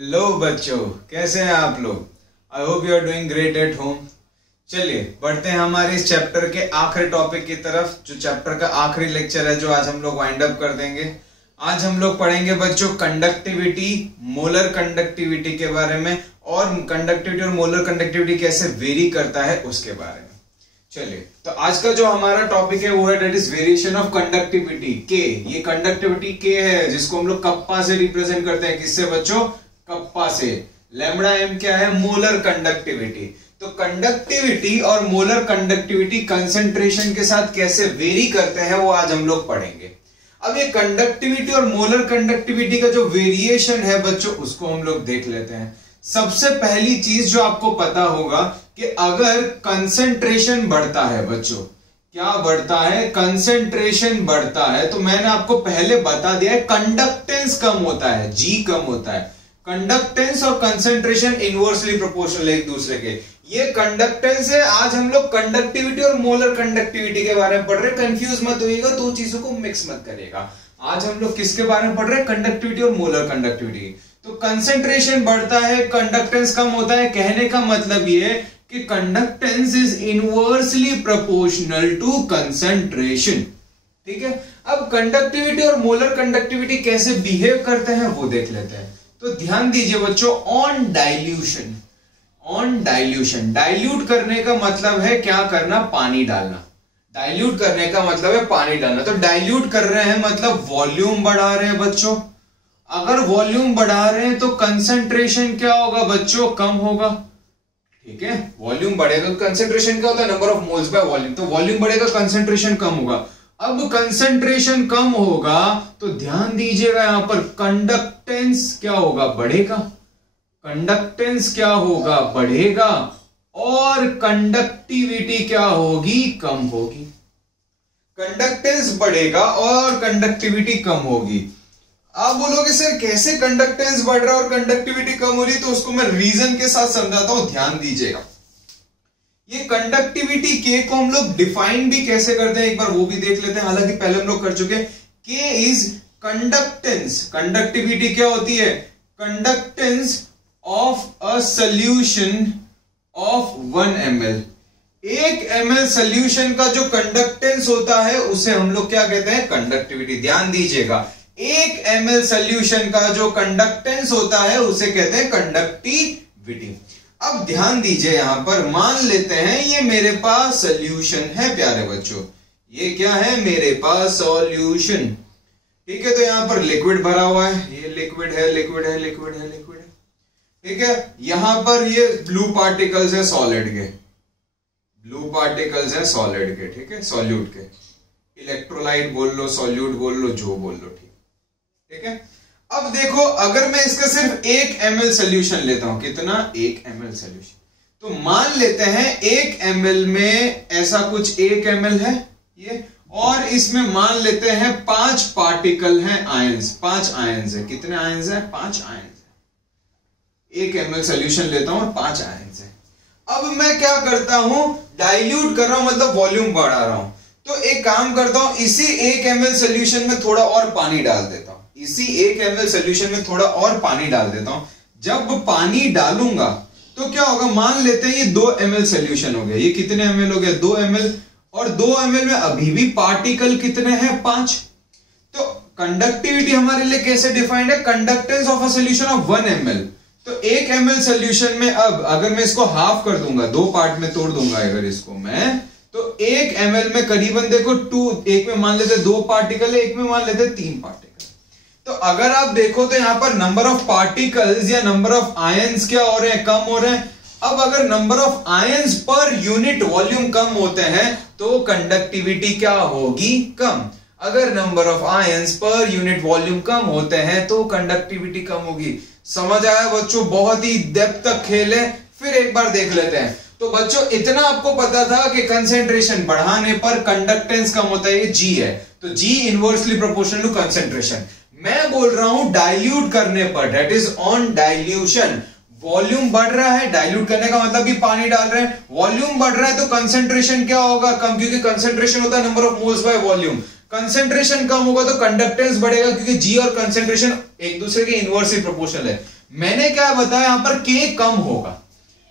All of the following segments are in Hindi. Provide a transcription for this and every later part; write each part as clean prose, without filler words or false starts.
लो बच्चों, कैसे हैं आप लोग। I hope you are doing great at home. चलिए बढ़ते हैं हमारे इस चैप्टर के आखिरी टॉपिक की तरफ, जो चैप्टर का आखिरी लेक्चर है, जो आज हम लोग वाइंड अप कर देंगे। आज हम लोग पढ़ेंगे बच्चों कंडक्टिविटी, मोलर कंडक्टिविटी के बारे में, और कंडक्टिविटी और मोलर कंडक्टिविटी कैसे वेरी करता है उसके बारे में। चलिए, तो आज का जो हमारा टॉपिक है वो है that is variation of conductivity के। ये कंडक्टिविटी के है, जिसको हम लोग कप्पा से रिप्रेजेंट करते हैं। किससे बच्चों? कप्पा से। लैम्बडा एम क्या है? Molar conductivity. तो कंडक्टिविटी और मोलर कंडक्टिविटी कंसेंट्रेशन के साथ कैसे वेरी करते हैं वो आज हम लोग पढ़ेंगे। अब ये कंडक्टिविटी और मोलर कंडक्टिविटी का जो वेरिएशन है बच्चों, उसको हम लोग देख लेते हैं। सबसे पहली चीज जो आपको पता होगा कि अगर कंसेंट्रेशन बढ़ता है बच्चों, क्या बढ़ता है? कंसेंट्रेशन बढ़ता है, तो मैंने आपको पहले बता दिया है कंडक्टेंस कम होता है, जी कम होता है। कंडक्टेंस और कंसेंट्रेशन इनवर्सली प्रोपोर्शनल एक दूसरे के। ये कंडक्टेंस है। आज हम लोग कंडक्टिविटी और मोलर कंडक्टिविटी के बारे में पढ़ रहे हैं। कंफ्यूज मत होइएगा, दो चीजों को मिक्स मत करिएगा। आज हम लोग किसके बारे में पढ़ रहे हैं? कंडक्टिविटी और मोलर कंडक्टिविटी। तो कंसेंट्रेशन बढ़ता है, कंडक्टेंस कम होता है। कहने का मतलब ये कि conductance is inversely proportional to concentration. ठीक है। अब कंडक्टिविटी और मोलर कंडक्टिविटी कैसे बिहेव करते हैं वो देख लेते हैं। तो ध्यान दीजिए बच्चों, on dilution. On dilution, dilute करने का मतलब है क्या करना? पानी डालना। डाइल्यूट करने का मतलब है पानी डालना। तो डाइल्यूट कर रहे हैं मतलब वॉल्यूम बढ़ा रहे हैं बच्चों। अगर वॉल्यूम बढ़ा रहे हैं तो कंसेंट्रेशन क्या होगा बच्चों? कम होगा। ठीक है। वॉल्यूम बढ़ेगा तो कंसेंट्रेशन क्या होता है? Number of moles by volume. तो वॉल्यूम बढ़ेगा, कंसेंट्रेशन कम होगा। अब कंसेंट्रेशन कम होगा तो ध्यान दीजिएगा, यहां पर कंडक्टेंस क्या होगा? बढ़ेगा। कंडक्टेंस क्या होगा? बढ़ेगा। और कंडक्टिविटी क्या होगी? कम होगी। कंडक्टेंस बढ़ेगा और कंडक्टिविटी कम होगी। आप बोलोगे सर कैसे कंडक्टेंस बढ़ रहा है और कंडक्टिविटी कम हो रही है? तो उसको मैं रीजन के साथ समझाता हूं, ध्यान दीजिएगा। ये कंडक्टिविटी के को हम लोग डिफाइन भी कैसे करते हैं एक बार वो भी देख लेते हैं। हालांकि पहले हम लोग कर चुके हैं। के इज कंडक्टेंस। कंडक्टिविटी क्या होती है? Conductance of a solution of 1 ml। 1 ml solution का जो कंडक्टेंस होता है उसे हम लोग क्या कहते हैं? कंडक्टिविटी। ध्यान दीजिएगा, 1 ml सॉल्यूशन का जो कंडक्टेंस होता है उसे कहते हैं कंडक्टिविटी। अब ध्यान दीजिए, यहां पर मान लेते हैं ये मेरे पास सॉल्यूशन है प्यारे बच्चों। ये क्या है? मेरे पास सॉल्यूशन। ठीक है। तो यहां पर लिक्विड भरा हुआ है, ये लिक्विड है, लिक्विड है, लिक्विड है, लिक्विड है। ठीक है। यहां पर ये ब्लू पार्टिकल्स है सॉलिड के, ब्लू पार्टिकल्स है सॉलिड के। ठीक है। सॉल्यूट के, इलेक्ट्रोलाइट बोल लो, सॉल्यूट बोल लो, जो बोल लो। ठीक है। अब देखो, अगर मैं इसका सिर्फ 1 ml सोल्यूशन लेता हूं, कितना? 1 ml सोल्यूशन। तो मान लेते हैं 1 ml में ऐसा कुछ 1 ml है ये, और इसमें मान लेते हैं 5 पार्टिकल हैं, आयंस। 5 आयंस है। कितने आयंस है? 5 आयंस है। 1 ml सोल्यूशन लेता हूं और 5 आयंस है। अब मैं क्या करता हूं? डाइल्यूट कर रहा हूं, मतलब वॉल्यूम बढ़ा रहा हूं। तो एक काम करता हूं, इसी 1 ml सोल्यूशन में थोड़ा और पानी डाल देता हूं। इसी 1 ml सोल्यूशन में थोड़ा और पानी डाल देता हूं। जब पानी डालूंगा तो क्या होगा? मान लेते हैं ये 2 ml सोल्यूशन हो गया। ये कितने ml हो गया? 2 ml। और 2 ml में अभी भी पार्टिकल कितने हैं? 5। तो कंडक्टिविटी हमारे लिए कैसे डिफाइंड है? Conductance of a solution of 1 ml। तो 1 ml सोल्यूशन में अब अगर मैं इसको हाफ कर दूंगा, 2 पार्ट में तोड़ दूंगा अगर इसको मैं, तो 1 ml में करीबन देखो 2, एक में मान लेते 2 पार्टिकल है, एक में मान लेते 3 पार्टिकल। तो अगर आप देखो तो यहां पर नंबर ऑफ पार्टिकल्स या नंबर ऑफ आयंस क्या हो रहे हैं? कम हो रहे हैं। अब अगर number of ions per unit volume कम होते हैं तो कंडक्टिविटी क्या होगी? कम। अगर number of ions per unit volume कम होते हैं तो कंडक्टिविटी कम होगी। समझ आया बच्चों? बहुत ही डेप्थ तक खेल है। फिर एक बार देख लेते हैं। तो बच्चों इतना आपको पता था कि कंसेंट्रेशन बढ़ाने पर कंडक्टेंस कम होता है, ये जी है। तो जी इनवर्सली प्रोपोर्शनल टू कंसेंट्रेशन। मैं बोल रहा हूं डाइल्यूट करने पर, that is on dilution, volume बढ़ रहा है। डाइल्यूट करने का मतलब कि पानी डाल रहे हैं, वॉल्यूम बढ़ रहा है तो कंसेंट्रेशन क्या होगा? कम, क्योंकि कंसेंट्रेशन होता है number of moles by volume. Concentration कम होगा तो कंडक्टेंस बढ़ेगा, क्योंकि जी और कंसेंट्रेशन एक दूसरे के इनवर्सली प्रोपोर्शनल है। मैंने क्या बताया यहां पर K कम होगा।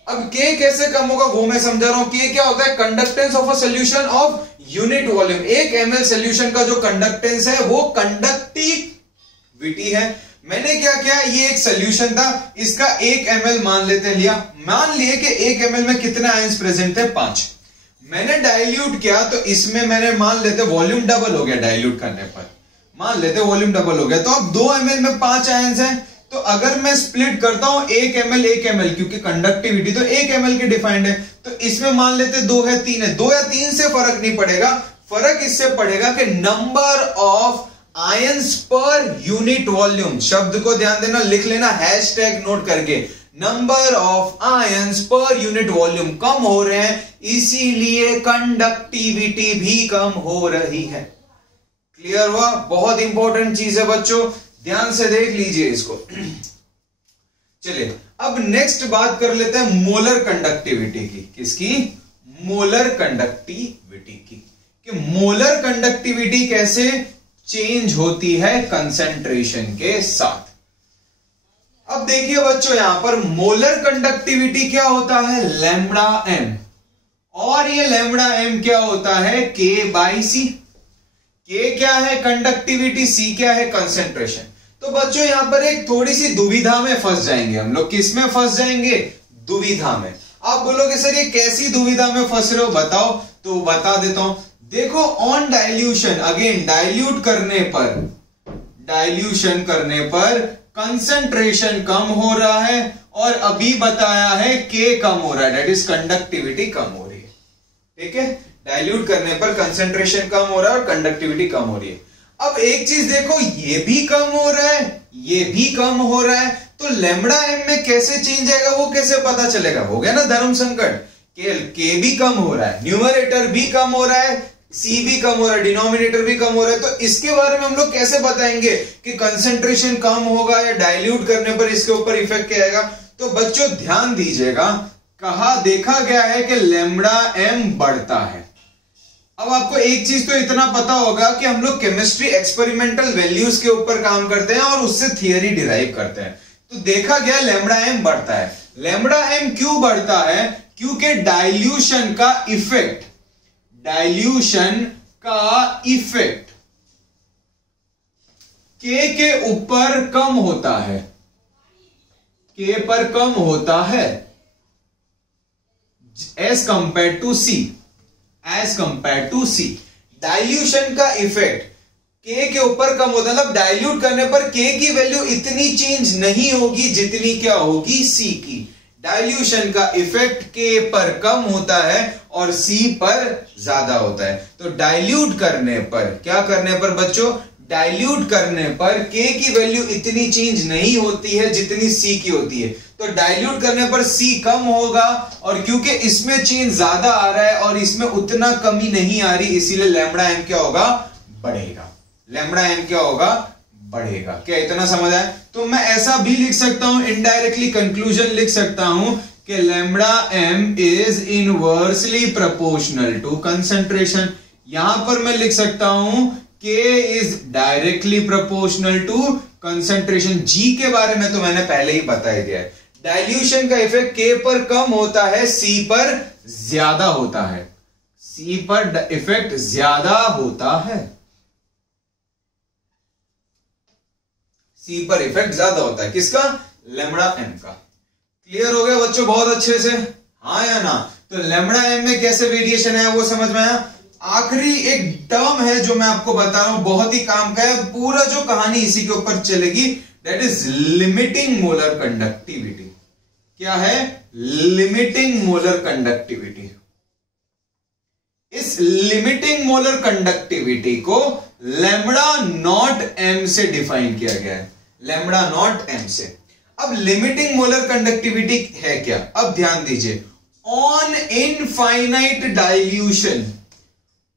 अब K कैसे कम होगा वो मैं समझा रहा हूं। K क्या होता है? Conductance of a solution of unit volume. 1 ml solution का जो कंडक्टेंस है वो कंडक्टिविटी है। मैंने क्या किया, ये एक सोल्यूशन था, इसका 1 ml मान लेते लिया। मान लिए कि 1 ml में कितने आयंस प्रेजेंट थे? 5। मैंने डाइल्यूट किया तो इसमें मैंने मान लेते वॉल्यूम डबल हो गया। डाइल्यूट करने पर मान लेते वॉल्यूम डबल हो गया, तो अब 2 ml में 5 आयंस हैं। तो अगर मैं स्प्लिट करता हूं 1 ml क्योंकि कंडक्टिविटी तो 1 ml की डिफाइंड है, तो इसमें मान लेते 2 है 3 है। 2 या 3 से फर्क नहीं पड़ेगा, फर्क इससे पड़ेगा कि number of ions per unit volume. शब्द को ध्यान देना, लिख लेना हैशटैग नोट करके। Number of ions per unit volume कम हो रहे हैं, इसीलिए कंडक्टिविटी भी कम हो रही है। क्लियर हुआ? बहुत इंपॉर्टेंट चीज है बच्चों, ध्यान से देख लीजिए इसको। चलिए अब नेक्स्ट बात कर लेते हैं मोलर कंडक्टिविटी की। किसकी? मोलर कंडक्टिविटी की। कि मोलर कंडक्टिविटी कैसे चेंज होती है कंसेंट्रेशन के साथ। अब देखिए बच्चों, यहां पर मोलर कंडक्टिविटी क्या होता है? लैम्बडा एम, और ये लैम्बडा एम क्या होता है? K/C। K क्या है? कंडक्टिविटी, C क्या है? कंसेंट्रेशन। तो बच्चों यहां पर एक थोड़ी सी दुविधा में फंस जाएंगे हम लोग। किस में फंस जाएंगे? दुविधा में। आप बोलोगे सर ये कैसी दुविधा में फंस रहे हो, बताओ। तो बता देता हूं। देखो ऑन डाइल्यूशन, अगेन डाइल्यूट करने पर कंसेंट्रेशन कम हो रहा है, और अभी बताया है K कम हो रहा है, दैट इज कंडक्टिविटी कम हो रही है। ठीक है, डाइल्यूट करने पर कंसेंट्रेशन कम हो रहा है और कंडक्टिविटी कम हो रही है। अब एक चीज देखो, ये भी कम हो रहा है, ये भी कम हो रहा है, तो लैम्बडा एम में कैसे चेंज आएगा वो कैसे पता चलेगा? हो गया ना धर्म संकट। K भी कम हो रहा है, न्यूमरेटर भी कम हो रहा है, C भी कम हो रहा है, डिनोमिनेटर भी कम हो रहा है, तो इसके बारे में हम लोग कैसे बताएंगे कि कंसेंट्रेशन कम होगा या डाइल्यूट करने पर इसके ऊपर इफेक्ट क्या आएगा? तो बच्चों ध्यान दीजिएगा, कहा देखा गया है कि लैम्बडा एम बढ़ता है। अब आपको एक चीज तो इतना पता होगा कि हम लोग केमिस्ट्री एक्सपेरिमेंटल वैल्यूज के ऊपर काम करते हैं और उससे थियरी डिराइव करते हैं। तो देखा गया लैम्बडा एम बढ़ता है। लैम्बडा एम क्यों बढ़ता है? क्योंकि डाइल्यूशन का इफेक्ट K के ऊपर कम होता है, K पर कम होता है as compare to C। Dilution का इफेक्ट K के ऊपर कम होता है, मतलब डाइल्यूट करने पर K की वैल्यू इतनी चेंज नहीं होगी जितनी क्या होगी? C की। डाइल्यूशन का इफेक्ट K पर कम होता है और C पर ज्यादा होता है। तो डाइल्यूट करने पर, क्या करने पर बच्चों? डाइल्यूट करने पर K की वैल्यू इतनी चेंज नहीं होती है जितनी C की होती है। तो डाइल्यूट करने पर C कम होगा, और क्योंकि इसमें चेंज ज्यादा आ रहा है और इसमें उतना कमी नहीं आ रही, इसीलिए लैम्बडा एम क्या होगा? बढ़ेगा। लैम्बडा एम क्या होगा? बढ़ेगा। क्या इतना समझ आया? तो मैं ऐसा भी लिख सकता हूं, इनडायरेक्टली कंक्लूजन लिख सकता हूं कि lambda M is inversely proportional to concentration. यहां पर मैं लिख सकता हूं K is directly proportional to concentration. G के बारे में तो मैंने पहले ही बता ही दिया है। डाइल्यूशन का इफेक्ट K पर कम होता है, C पर ज्यादा होता है। C पर इफेक्ट ज्यादा होता है, C पर इफेक्ट ज्यादा होता है। किसका? लैम्बडा एम का। क्लियर हो गया बच्चों बहुत अच्छे से? हाँ या ना? तो लैम्बडा एम में कैसे वेरिएशन है वो समझ में आया? आखिरी एक टर्म है जो मैं आपको बता रहा हूं, बहुत ही काम का है, पूरा जो कहानी इसी के ऊपर चलेगी, that is limiting molar conductivity. क्या है? Limiting molar conductivity. इस लिमिटिंग मोलर कंडक्टिविटी को लैम्बडा नॉट एम से डिफाइन किया गया है, लैम्बडा नॉट एम से। अब लिमिटिंग मोलर कंडक्टिविटी है क्या? अब ध्यान दीजिए, on infinite dilution,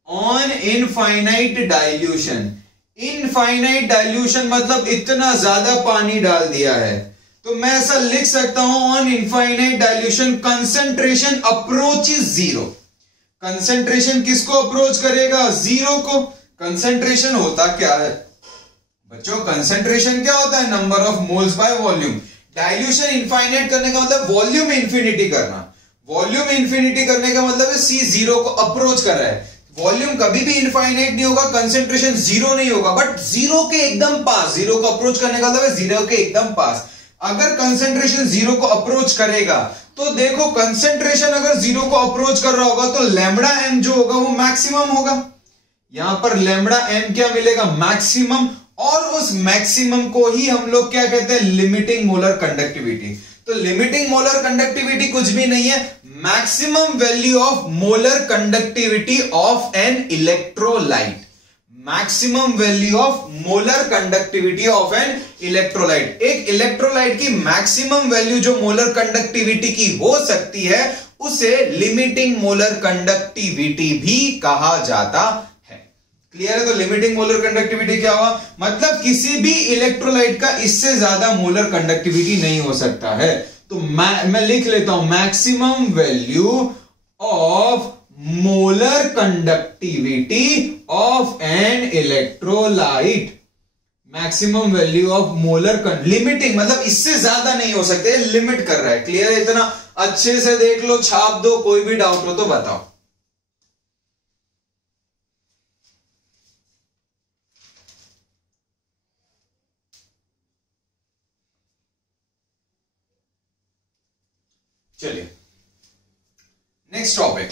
on infinite dilution, infinite dilution मतलब इतना ज्यादा पानी डाल दिया है, तो मैं ऐसा लिख सकता हूं on infinite dilution concentration approaches zero. Concentration किसको अप्रोच करेगा? जीरो को। कंसेंट्रेशन होता क्या है बच्चों कंसंट्रेशन क्या होता है? Number of moles by volume. Dilution infinite करने का मतलब वॉल्यूम इंफिनिटी करना। वॉल्यूम इंफिनिटी करने का मतलब है C जीरो को अप्रोच कर रहा है। वॉल्यूम कभी भी इनफाइनाइट नहीं होगा, कंसंट्रेशन जीरो नहीं होगा, बट जीरो के एकदम पास। जीरो को अप्रोच करने का मतलब है जीरो के एकदम पास। अगर कंसंट्रेशन जीरो को अप्रोच करेगा तो देखो, कंसंट्रेशन अगर जीरो को अप्रोच कर रहा होगा तो लैम्बडा एम जो होगा वो मैक्सिमम होगा। यहां पर लैम्बडा एम क्या मिलेगा? मैक्सिमम। और उस मैक्सिमम को ही हम लोग क्या कहते हैं? Limiting molar conductivity. तो लिमिटिंग मोलर कंडक्टिविटी कुछ भी नहीं है, maximum value of molar conductivity of an electrolyte. Maximum value of molar conductivity of an electrolyte. एक इलेक्ट्रोलाइट की मैक्सिमम वैल्यू जो मोलर कंडक्टिविटी की हो सकती है उसे लिमिटिंग मोलर कंडक्टिविटी भी कहा जाता है। क्लियर है? तो लिमिटिंग मोलर कंडक्टिविटी क्या हुआ? मतलब किसी भी इलेक्ट्रोलाइट का इससे ज्यादा मोलर कंडक्टिविटी नहीं हो सकता है। तो मैं लिख लेता हूं, maximum value of molar conductivity of an electrolyte. Maximum value of molar limiting मतलब इससे ज्यादा नहीं हो सकते, लिमिट कर रहा है। क्लियर है? इतना अच्छे से देख लो, छाप दो, कोई भी डाउट हो तो बताओ। चलिए नेक्स्ट टॉपिक।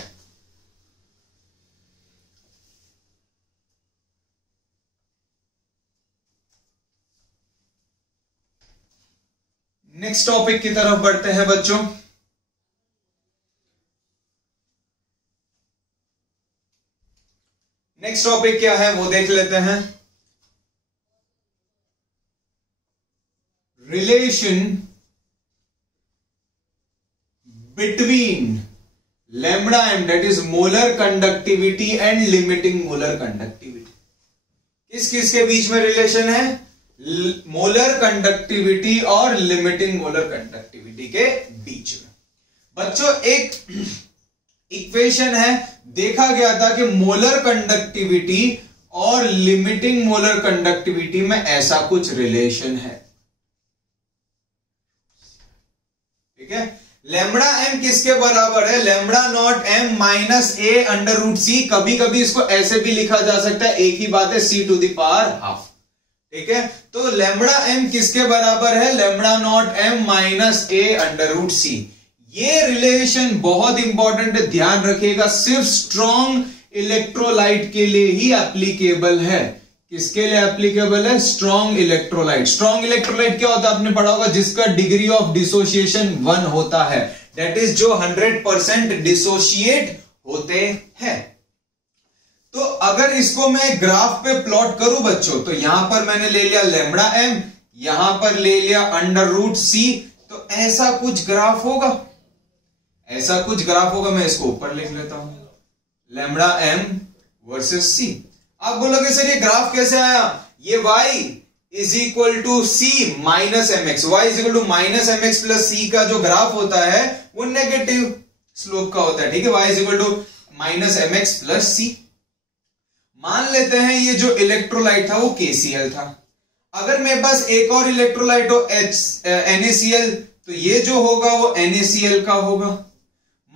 नेक्स्ट टॉपिक की तरफ बढ़ते हैं बच्चों। नेक्स्ट टॉपिक क्या है वो देख लेते हैं। Relation between lambda M that is molar conductivity and limiting molar conductivity. किस किस के बीच में रिलेशन है? मोलर कंडक्टिविटी और लिमिटिंग मोलर कंडक्टिविटी के बीच में। बच्चों एक इक्वेशन है, देखा गया था कि मोलर कंडक्टिविटी और लिमिटिंग मोलर कंडक्टिविटी में ऐसा कुछ रिलेशन है। ठीक है? लैम्बडा एम किसके बराबर है? Lambda not M minus A under root C. कभी कभी इसको ऐसे भी लिखा जा सकता है, एक ही बात है, C to the power half. ठीक है? तो लैम्बडा एम किसके बराबर है? Lambda not M minus A under root C. ये रिलेशन बहुत इंपॉर्टेंट है, ध्यान रखिएगा, सिर्फ स्ट्रॉन्ग इलेक्ट्रोलाइट के लिए ही एप्लीकेबल है। किसके लिए एप्लीकेबल है? Strong electrolyte. स्ट्रॉन्ग इलेक्ट्रोलाइट क्या होता है? आपने पढ़ा होगा, जिसका डिग्री ऑफ डिसोसिएशन 1 होता है, दैट इज जो 100% डिसोशिएट होते हैं। तो अगर इसको मैं ग्राफ पे प्लॉट करूं बच्चों, तो यहां पर मैंने ले लिया लैम्बडा एम, यहां पर ले लिया अंडर रूट सी, तो ऐसा कुछ ग्राफ होगा, ऐसा कुछ ग्राफ होगा। मैं इसको ऊपर लिख लेता हूं, लैम्बडा एम वर्सेस सी। आप बोलोगे सर ये ग्राफ कैसे आया? ये y is equal to C minus M X. Y is equal to minus M X plus C का जो ग्राफ होता है वो नेगेटिव स्लोप का होता है। ठीक है? y is equal to minus M X plus C. मान लेते हैं ये जो इलेक्ट्रोलाइट था वो KCl था। अगर मेरे पास एक और इलेक्ट्रोलाइट हो NaCl, तो ये जो होगा वो NaCl का होगा।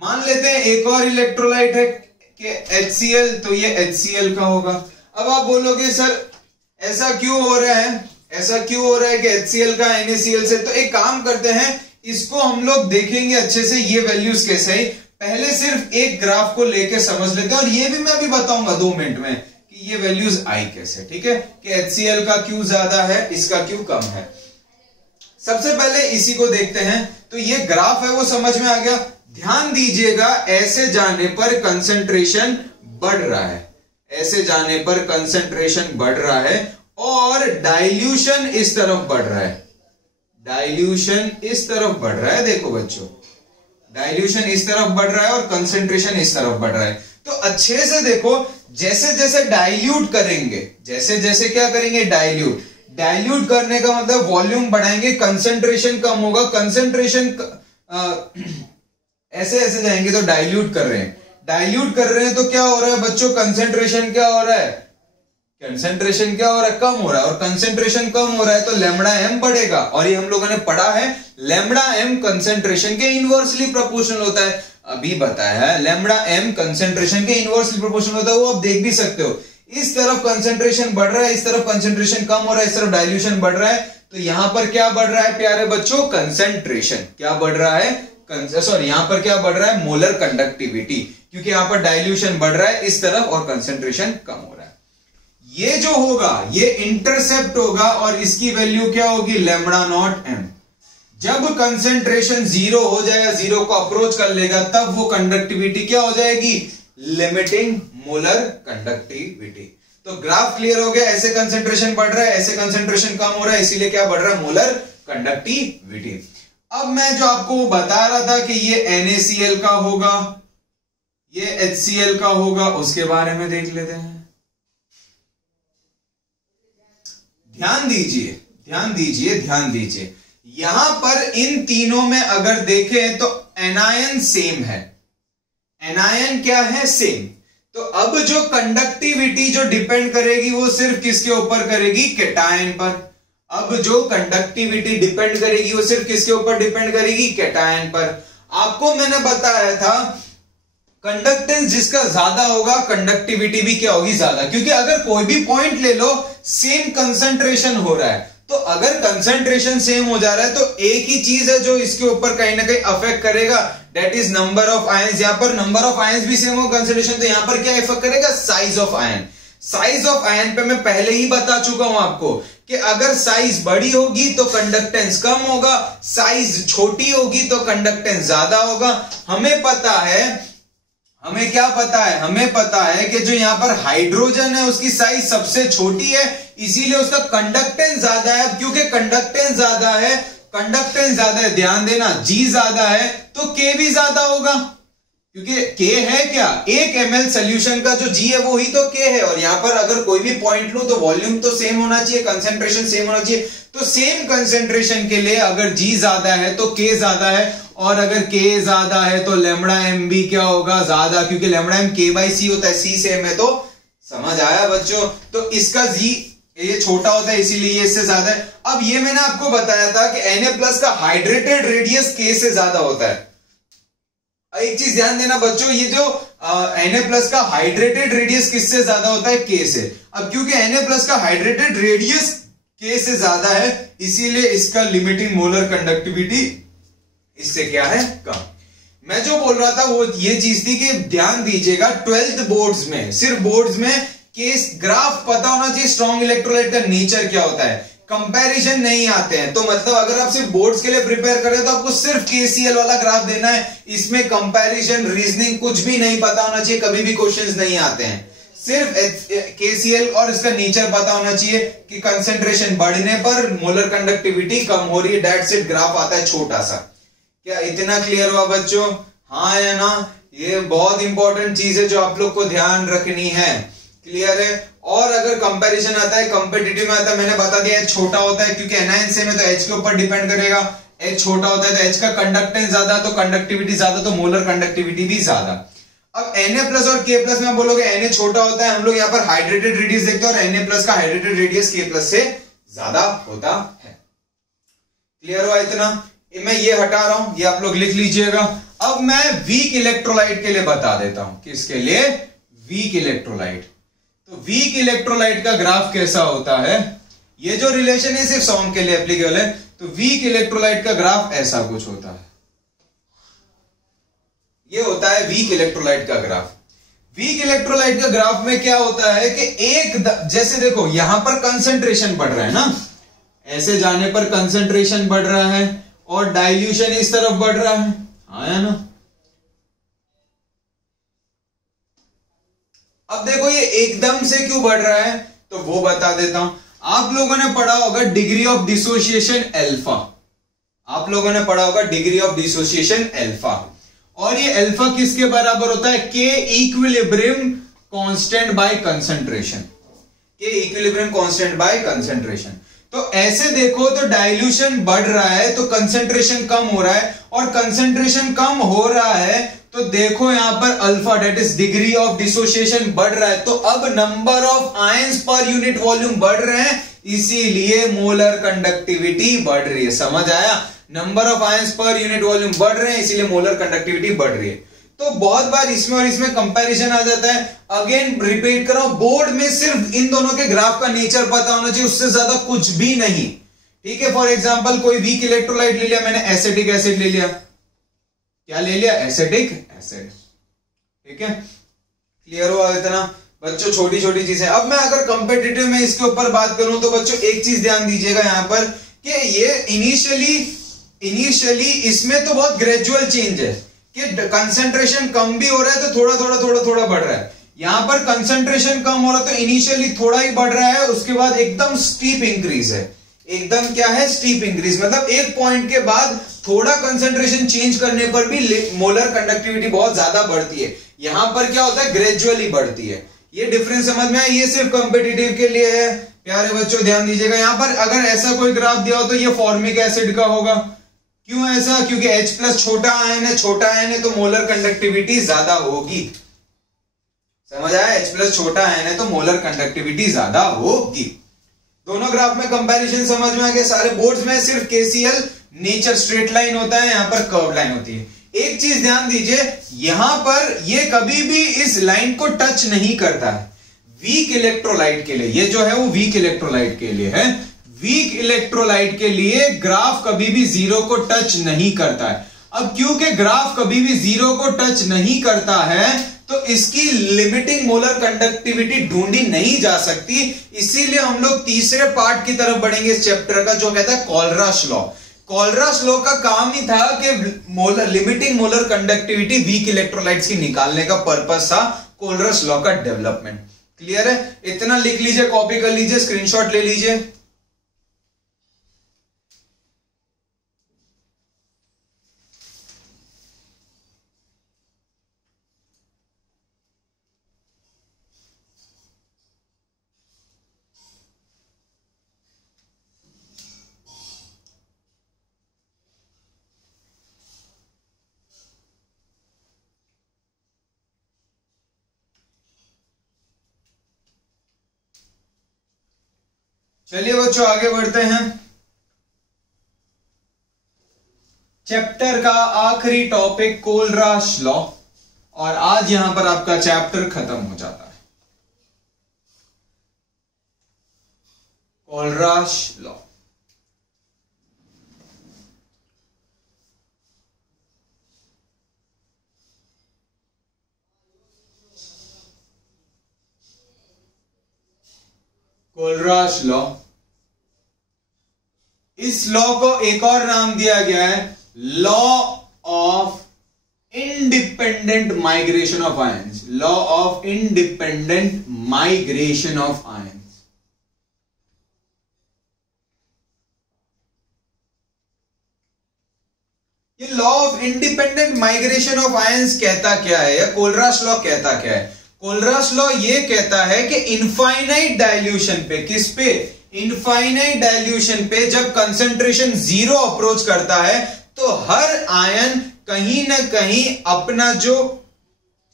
मान लेते हैं एक और इलेक्ट्रोलाइट है कि HCl, तो ये HCl का होगा। अब आप बोलोगे सर ऐसा क्यों हो रहा है, ऐसा क्यों हो रहा है कि HCl का NaCl से? तो एक काम करते हैं, इसको हम लोग देखेंगे अच्छे से ये वैल्यूज कैसे है। पहले सिर्फ एक ग्राफ को लेके समझ लेते हैं, और ये भी मैं अभी बताऊंगा 2 मिनट में कि ये वैल्यूज आई कैसे। ठीक है? कि HCl का क्यों ज्यादा है, इसका क्यों कम है। सबसे पहले इसी को देखते हैं। तो ये ग्राफ है वो समझ में आ गया। ध्यान दीजिएगा, ऐसे जाने पर कंसंट्रेशन बढ़ रहा है, ऐसे जाने पर कंसंट्रेशन बढ़ रहा है, और डाइल्यूशन इस तरफ बढ़ रहा है, डाइल्यूशन इस तरफ बढ़ रहा है। देखो बच्चों, डाइल्यूशन इस तरफ बढ़ रहा है और कंसंट्रेशन इस तरफ बढ़ रहा है। तो अच्छे से देखो, जैसे जैसे डाइल्यूट करेंगे, जैसे जैसे क्या करेंगे, डाइल्यूट करने का मतलब वॉल्यूम बढ़ाएंगे, कंसंट्रेशन कम होगा। कंसंट्रेशन ऐसे ऐसे जाएंगे तो डाइल्यूट कर रहे हैं, डाइल्यूट कर रहे हैं तो क्या हो रहा है बच्चों? कंसंट्रेशन क्या हो रहा है? कंसेंट्रेशन क्या हो रहा है, कम हो रहा है, और कंसेंट्रेशन कम हो रहा है तो लैम्बडा एम बढ़ेगा, और ये हम लोगों ने पढ़ा है लैम्बडा एम कंसेंट्रेशन के इनवर्सली प्रोपोर्शनल होता है, अभी बताया है लैम्बडा एम कंसेंट्रेशन के इनवर्सली प्रोपोर्शनल होता है, वो आप देख भी सकते हो। इस तरफ कंसेंट्रेशन बढ़ रहा है, इस तरफ कंसेंट्रेशन कम हो रहा है, इस तरफ डाइल्यूशन बढ़ रहा है, तो यहां पर क्या बढ़ रहा है प्यारे बच्चों, कंसेंट्रेशन। क्या बढ़ रहा है, सॉरी यहां पर क्या बढ़ रहा है, मोलर कंडक्टिविटी, क्योंकि यहां पर डाइल्यूशन बढ़ रहा है इस तरफ और कंसेंट्रेशन कम हो रहा है। ये जो होगा ये इंटरसेप्ट होगा और इसकी वैल्यू क्या होगी, लैम्बडा नॉट एम। जब कंसेंट्रेशन जीरो हो जाएगा, जीरो को अप्रोच कर लेगा, तब वो कंडक्टिविटी क्या हो जाएगी, लिमिटिंग मोलर कंडक्टिविटी। तो ग्राफ क्लियर हो गया, ऐसे कंसेंट्रेशन बढ़ रहा है, ऐसे कंसेंट्रेशन कम हो रहा है, इसीलिए क्या बढ़ रहा है, मोलर कंडक्टिविटी। अब मैं जो आपको बता रहा था कि ये NaCl का होगा, ये HCl का होगा, उसके बारे में देख लेते हैं। ध्यान दीजिए ध्यान दीजिए ध्यान दीजिए, यहां पर इन तीनों में अगर देखें तो एनायन सेम है, एनायन क्या है, सेम। तो अब जो कंडक्टिविटी जो डिपेंड करेगी वो सिर्फ किसके ऊपर करेगी, कैटायन पर। अब जो कंडक्टिविटी डिपेंड करेगी वो सिर्फ किसके ऊपर डिपेंड करेगी, कैटायन पर। आपको मैंने बताया था कंडक्टेंस जिसका ज्यादा होगा कंडक्टिविटी भी क्या होगी, ज्यादा, क्योंकि अगर कोई भी पॉइंट ले लो सेम कंसंट्रेशन हो रहा है, तो अगर कंसंट्रेशन सेम हो जा रहा है तो एक ही चीज है जो इसके ऊपर कहीं ना कहीं अफेक्ट करेगा, that is number of ions. यहां पर नंबर ऑफ आयंस भी सेम हो कंसंट्रेशन, तो यहां पर क्या इफेक्ट करेगा, size of ion. Size of ion पे मैं पहले ही बता चुका हूं आपको कि अगर साइज बड़ी होगी तो कंडक्टेंस कम होगा, साइज छोटी होगी तो कंडक्टेंस ज्यादा होगा। हमें पता है, हमें क्या पता है, हमें पता है कि जो यहां पर हाइड्रोजन है उसकी साइज सबसे छोटी है, इसीलिए उसका कंडक्टेंस ज्यादा है। क्योंकि कंडक्टेंस ज्यादा है, कंडक्टेंस ज्यादा है, ध्यान देना, G ज्यादा है तो K भी ज्यादा होगा, क्योंकि K है क्या, 1 ml सोल्यूशन का जो G है वो ही तो K है। और यहां पर अगर कोई भी पॉइंट लूं तो वॉल्यूम तो सेम होना चाहिए, कंसेंट्रेशन सेम होना चाहिए। तो सेम कंसेंट्रेशन के लिए अगर G ज्यादा है तो K ज्यादा है, और अगर K ज्यादा है तो लैम्बडा एम भी क्या होगा, ज्यादा, क्योंकि लैम्बडा एम K/C होता है, C सेम है। तो समझ आया बच्चों, तो इसका G ये छोटा होता है इसीलिए ये इससे ज्यादा है। अब ये मैंने आपको बताया था कि Na+ का हाइड्रेटेड रेडियस K से ज्यादा होता है। एक चीज ध्यान देना बच्चों, ये जो Na+ का हाइड्रेटेड रेडियस किससे ज्यादा होता है, K से। अब क्योंकि Na+ का हाइड्रेटेड रेडियस K से ज्यादा है, इसीलिए इसका लिमिटिंग मोलर कंडक्टिविटी इससे क्या है, कम। मैं जो बोल रहा था वो ये चीज थी कि ध्यान दीजिएगा 12th बोर्ड्स में, सिर्फ बोर्ड्स में केस ग्राफ पता होना चाहिए, स्ट्रॉन्ग इलेक्ट्रोलाइट का नेचर क्या होता है, कंपैरिजन नहीं आते हैं। तो मतलब अगर आप सिर्फ बोर्ड्स के लिए प्रिपेयर कर रहे हो तो आपको सिर्फ KCl वाला ग्राफ देना है, इसमें कंपैरिजन रीजनिंग कुछ भी नहीं पता होना चाहिए, कभी भी क्वेश्चंस नहीं आते हैं। सिर्फ KCl और इसका नेचर पता होना चाहिए कि कंसेंट्रेशन बढ़ने पर मोलर कंडक्टिविटी कम हो रही है, दैट्स इट। ग्राफ आता है छोटा सा। क्या इतना क्लियर हुआ बच्चों, हाँ या ना? ये बहुत इंपॉर्टेंट चीज है जो आप लोग को ध्यान रखनी है, क्लियर है। और अगर कंपैरिजन आता है, कंपेटिटिव में आता है, मैंने बता दिया H छोटा होता है क्योंकि एनायन सेम है तो H के ऊपर डिपेंड करेगा। H छोटा होता है तो H का कंडक्टेंस ज्यादा तो कंडक्टिविटी ज्यादा, तो मोलर कंडक्टिविटी भी ज्यादा। अब Na+ और K+ में बोलोगे Na छोटा होता है, हम लोग यहाँ पर हाइड्रेटेड रेडियस देखते हैं और Na+ का हाइड्रेटेड रेडियस K+ से ज्यादा होता है। क्लियर हुआ इतना? मैं ये हटा रहा हूं, ये आप लोग लिख लीजिएगा। अब मैं वीक इलेक्ट्रोलाइट के लिए बता देता हूं, किसके लिए, वीक इलेक्ट्रोलाइट। तो वीक इलेक्ट्रोलाइट का ग्राफ कैसा होता है, ये जो रिलेशन है सिर्फ सॉन्ग के लिए एप्लीकेबल है। तो वीक इलेक्ट्रोलाइट का ग्राफ ऐसा कुछ होता है, ये होता है वीक इलेक्ट्रोलाइट का ग्राफ। वीक इलेक्ट्रोलाइट का ग्राफ में क्या होता है कि जैसे देखो यहां पर कंसंट्रेशन बढ़ रहा है ना, ऐसे जाने पर कंसंट्रेशन बढ़ रहा है और डाइल्यूशन इस तरफ बढ़ रहा है, आया ना। अब देखो ये एकदम से क्यों बढ़ रहा है, तो वो बता देता हूं। आप लोगों ने पढ़ा होगा डिग्री ऑफ डिसोसिएशन अल्फा, आप लोगों ने पढ़ा होगा डिग्री ऑफ डिसोसिएशन अल्फा, और ये अल्फा किसके बराबर होता है, K equilibrium constant by concentration, K equilibrium constant by concentration. तो ऐसे देखो तो डाइल्यूशन बढ़ रहा है तो कंसंट्रेशन कम हो रहा है, और कंसंट्रेशन कम हो रहा है तो देखो यहां पर alpha that is degree of dissociation बढ़ रहा है, तो अब number of ions per unit volume बढ़ रहे हैं, इसीलिए मोलर कंडक्टिविटी बढ़ रही है। समझ आया? Number of ions per unit volume बढ़ रहे हैं, इसीलिए मोलर कंडक्टिविटी बढ़ रही है। तो बहुत बार इसमें और इसमें कंपैरिजन आ जाता है। अगेन रिपीट कर रहा हूं, बोर्ड में सिर्फ इन दोनों के ग्राफ का नेचर पता होना चाहिए, उससे ज्यादा कुछ भी नहीं। ठीक है, फॉर एग्जांपल कोई वीक इलेक्ट्रोलाइट ले लिया मैंने, एसिटिक एसिड ले लिया, क्या ले लिया? Acetic acid. ठीक है, क्लियर हुआ इतना बच्चों? छोटी छोटी चीजें। अब मैं अगर कंपेटिटिव में इसके ऊपर बात करूं तो बच्चों एक चीज ध्यान दीजिएगा यहां पर कि ये इनिशियली इसमें तो बहुत ग्रेजुअल चेंज है कि कंसंट्रेशन कम भी हो रहा है तो थोड़ा बढ़ रहा है। यहां पर कंसंट्रेशन कम हो रहा है तो इनिशियली थोड़ा ही बढ़ रहा है, उसके बाद एकदम स्टीप इंक्रीज है। एकदम क्या है? स्टीप इंक्रीज, मतलब एक पॉइंट के बाद थोड़ा कंसंट्रेशन चेंज करने पर भी मोलर कंडक्टिविटी बहुत ज्यादा बढ़ती है। यहां पर क्या होता है? ग्रेजुअली बढ़ती है। ये डिफरेंस समझ में आया? ये सिर्फ कॉम्पिटिटिव के लिए है प्यारे बच्चों, ध्यान दीजिएगा। यहां पर अगर ऐसा कोई ग्राफ दिया हो तो ये फॉर्मिक एसिड का होगा। क्यों ऐसा? क्योंकि H+ छोटा आयन है तो मोलर कंडक्टिविटी ज्यादा होगी। समझ आया? H+ छोटा आयन है तो मोलर कंडक्टिविटी ज्यादा होगी। दोनों ग्राफ में कंपैरिजन समझ में आ गया। सारे बोर्ड्स में सिर्फ KCl नेचर स्ट्रेट लाइन होता है, यहां पर कर्व लाइन होती है। एक चीज ध्यान दीजिए, यहां पर ये कभी भी इस लाइन को टच नहीं करता है। वीक इलेक्ट्रोलाइट के लिए, ये जो है वो वीक इलेक्ट्रोलाइट के लिए है, वीक इलेक्ट्रोलाइट के लिए ग्राफ कभी भी जीरो को टच नहीं करता है। अब क्योंकि ग्राफ कभी भी जीरो को टच नहीं करता है तो इसकी लिमिटिंग मोलर कंडक्टिविटी ढूंढी नहीं जा सकती, इसीलिए हम लोग तीसरे पार्ट की तरफ बढ़ेंगे इस चैप्टर का, जो कहता है कोलराश लॉ। कोलराश लॉ का काम ही था कि limiting molar conductivity weak electrolytes की निकालने का पर्पस था कोलराश लॉ का डेवलपमेंट। क्लियर है? इतना लिख लीजिए, कॉपी कर लीजिए, स्क्रीनशॉट ले लीजिए। चलिए बच्चों आगे बढ़ते हैं। चैप्टर का आखिरी टॉपिक कोलराश लॉ, और आज यहां पर आपका चैप्टर खत्म हो जाता है। Kohlrausch law. कोलराश लॉ, इस लॉ को एक और नाम दिया गया है law of independent migration of ions. Law of independent migration of ions. ये law of independent migration of ions कहता क्या है, या कोलराश लॉ कहता क्या है? कोलराश लॉ ये कहता है कि इनफाइनाइट डाइल्यूशन पे, किस पे? इनफाइनाइट डाइल्यूशन पे जब कंसंट्रेशन जीरो अप्रोच करता है तो हर आयन कहीं ना कहीं अपना जो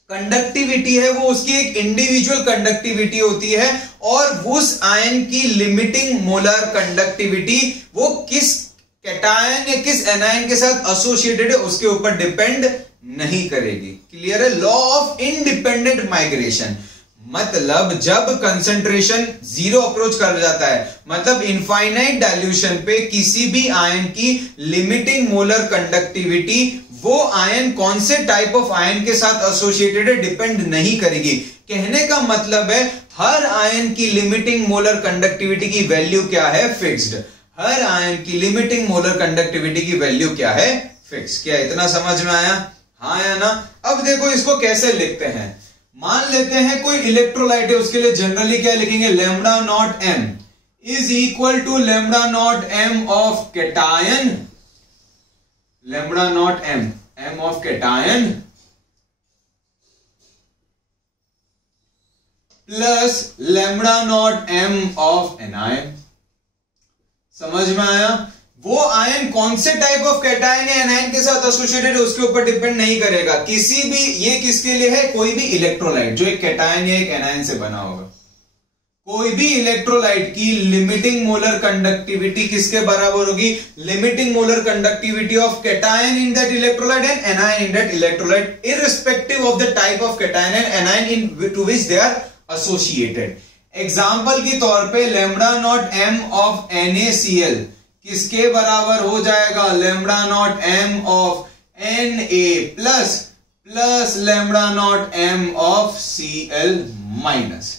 कंडक्टिविटी है वो उसकी एक इंडिविजुअल कंडक्टिविटी होती है, और उस आयन की लिमिटिंग मोलर कंडक्टिविटी वो किस कैटायन या किस एनायन के साथ एसोसिएटेड है उसके ऊपर डिपेंड नहीं करेगी। क्लियर है? लॉ ऑफ इंडिपेंडेंट माइग्रेशन मतलब जब कंसंट्रेशन जीरो अप्रोच कर जाता है, मतलब इनफाइनाइट डाइल्यूशन पे किसी भी आयन की लिमिटिंग मोलर कंडक्टिविटी वो आयन कौन से टाइप ऑफ आयन के साथ एसोसिएटेड है डिपेंड नहीं करेगी। कहने का मतलब है हर आयन की लिमिटिंग मोलर कंडक्टिविटी की वैल्यू क्या है? फिक्स्ड। हर आयन की लिमिटिंग मोलर कंडक्टिविटी की वैल्यू क्या है? फिक्स। क्या इतना समझ में आया? हाँ या ना? अब देखो इसको कैसे लिखते हैं। मान लेते हैं कोई इलेक्ट्रोलाइट है, उसके लिए जनरली क्या लिखेंगे? Lambda not m is equal to lambda not m of cation, lambda not m of cation plus lambda not m of anion. समझ में आया? वो आयन कौन से टाइप ऑफ कैटायन या एनायन के साथ एसोसिएटेड है उसके ऊपर डिपेंड नहीं करेगा। किसी भी, ये किसके लिए है, कोई भी इलेक्ट्रोलाइट जो एक कैटायन या एक एनायन से बना होगा, कोई भी इलेक्ट्रोलाइट की लिमिटिंग मोलर कंडक्टिविटी किसके बराबर होगी, limiting molar conductivity of cation in that electrolyte and anion in that electrolyte, irrespective of the type of cation and anion in to which they are associated. Example के तौर पे lambda not M of NaCl किसके बराबर हो जाएगा, lambda not M of Na plus lambda not M of Cl minus.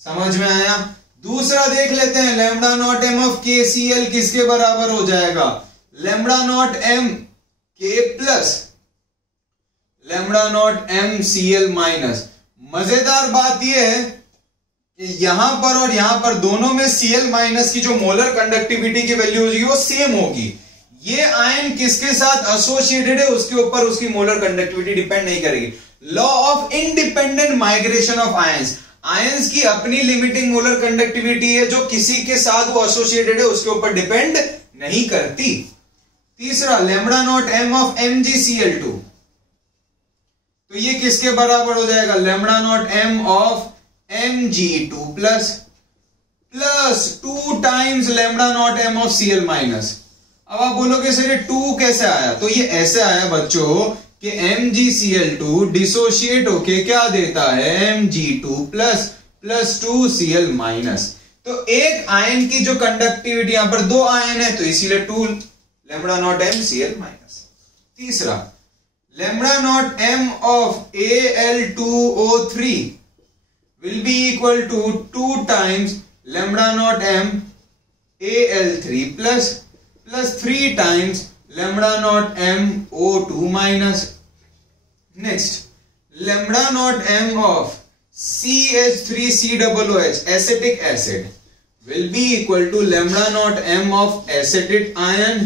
समझ में आया। दूसरा देख लेते हैं, lambda not M of KCl किसके बराबर हो जाएगा, lambda not M K plus lambda not M Cl minus. मजेदार बात यह है कि यहां पर और यहां पर दोनों में Cl माइनस की जो मोलर कंडक्टिविटी की वैल्यू होगी वो सेम होगी। ये आयन किसके साथ एसोसिएटेड है उसके ऊपर उसकी मोलर कंडक्टिविटी डिपेंड नहीं करेगी। Law of independent migration of ions, ions की अपनी लिमिटिंग मोलर कंडक्टिविटी है जो किसी के साथ वो एसोसिएटेड है उसके ऊपर डिपेंड नहीं करती। तीसरा, lambda not M of MgCl2, तो ये किसके बराबर हो जाएगा, lambda not M of Mg2 plus 2 times lambda not M of Cl minus. अब आप बोलोगे सर ये 2 कैसे आया, तो ये ऐसे आया बच्चों कि MgCl2 डिसोशिएट होके क्या देता है, Mg2 प्लस 2 Cl माइनस। तो एक आयन की जो कंडक्टिविटी, यहां पर 2 आयन है तो इसीलिए 2 lambda not M Cl minus. तीसरा, lambda not M of Al2O3 will be equal to 2 times lambda naught m Al3 plus 3 times lambda naught m O2 minus. Next, lambda naught m of CH3COOH acetic acid will be equal to lambda naught m of acetic ion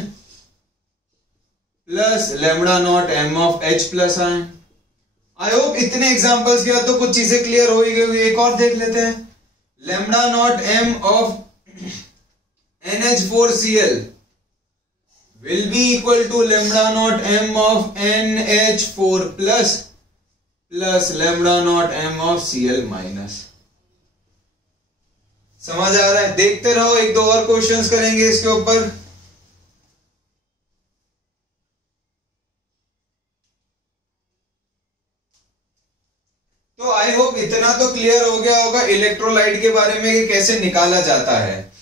plus lambda naught m of H plus ion. I hope इतने एग्जांपल्स के बाद तो कुछ चीजें क्लियर हो गई। एक और देख लेते हैं, lambda not M of NH4Cl will be equal to lambda naught m of NH4 plus lambda naught m of Cl minus। समझ आ रहा है, देखते रहो, एक दो और क्वेश्चंस करेंगे इसके ऊपर। तो आई होप इतना तो क्लियर हो गया होगा इलेक्ट्रोलाइट के बारे में कि कैसे निकाला जाता है।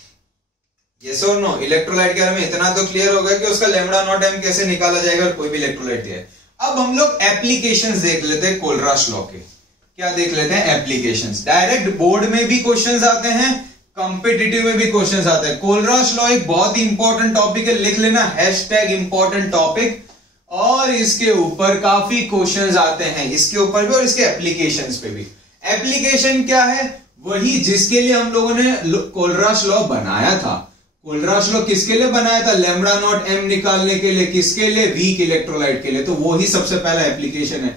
यस और नो, इलेक्ट्रोलाइट के बारे में इतना तो क्लियर हो गया कि उसका लैम्बडा नॉट एम कैसे निकाला जाएगा कोई भी इलेक्ट्रोलाइट है। अब हम लोग एप्लीकेशंस देख लेते हैं कोलराश लॉ के। क्या देख लेते हैं, एप्लीकेशंस। डायरेक्ट बोर्ड में भी क्वेश्चंस आते हैं, कॉम्पिटिटिव में भी क्वेश्चंस आते हैं। कोलराश लॉ एक बहुत ही इंपॉर्टेंट टॉपिक है, लिख लेना #इंपॉर्टेंट टॉपिक, और इसके ऊपर काफी क्वेश्चंस आते हैं, इसके ऊपर भी और इसके एप्लीकेशंस पे भी। एप्लीकेशन क्या है, वही जिसके लिए हम लोगों ने कोलराश लॉ बनाया था। कोलराश लॉ किसके लिए बनाया था, लैम्बडा नॉट एम निकालने के लिए, किसके लिए, वीक इलेक्ट्रोलाइट के लिए। तो वही सबसे पहला एप्लीकेशन है,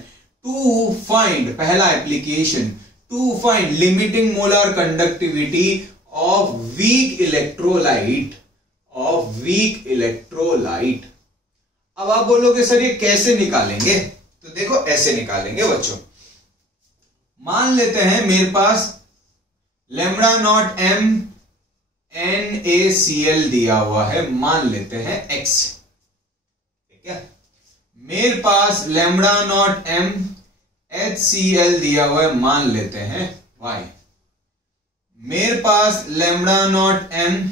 टू फाइंड, पहला application to find limiting molar conductivity of weak electrolyte. अब आप बोलोगे सर ये कैसे निकालेंगे, तो देखो ऐसे निकालेंगे बच्चों। मान लेते हैं मेरे पास लैम्बडा नॉट एम NaCl दिया हुआ है, मान लेते हैं x, ठीक है। मेरे पास लैम्बडा नॉट एम HCl दिया हुआ है, मान लेते हैं y। मेरे पास lambda not M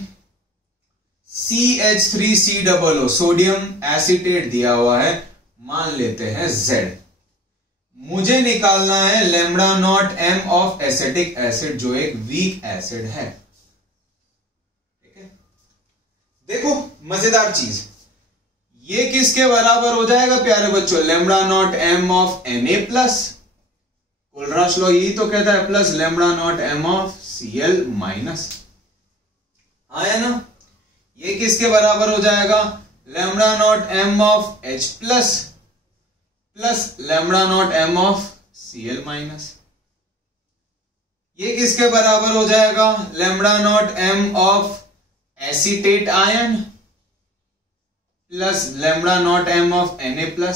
CH3COO sodium acetate दिया हुआ है, मान लेते हैं Z। मुझे निकालना है lambda not M of acetic acid जो एक वीक एसिड है, ठीक है। देखो मजेदार चीज, ये किसके बराबर हो जाएगा प्यारे बच्चों, lambda not M of Na plus, Kohlrausch law यही तो कहता है, plus lambda not M of Cl minus. आया ना, ये किसके बराबर हो जाएगा, lambda not M of H plus lambda not M of Cl minus. ये किसके बराबर हो जाएगा, lambda not M of acetate ion plus lambda not M of Na+,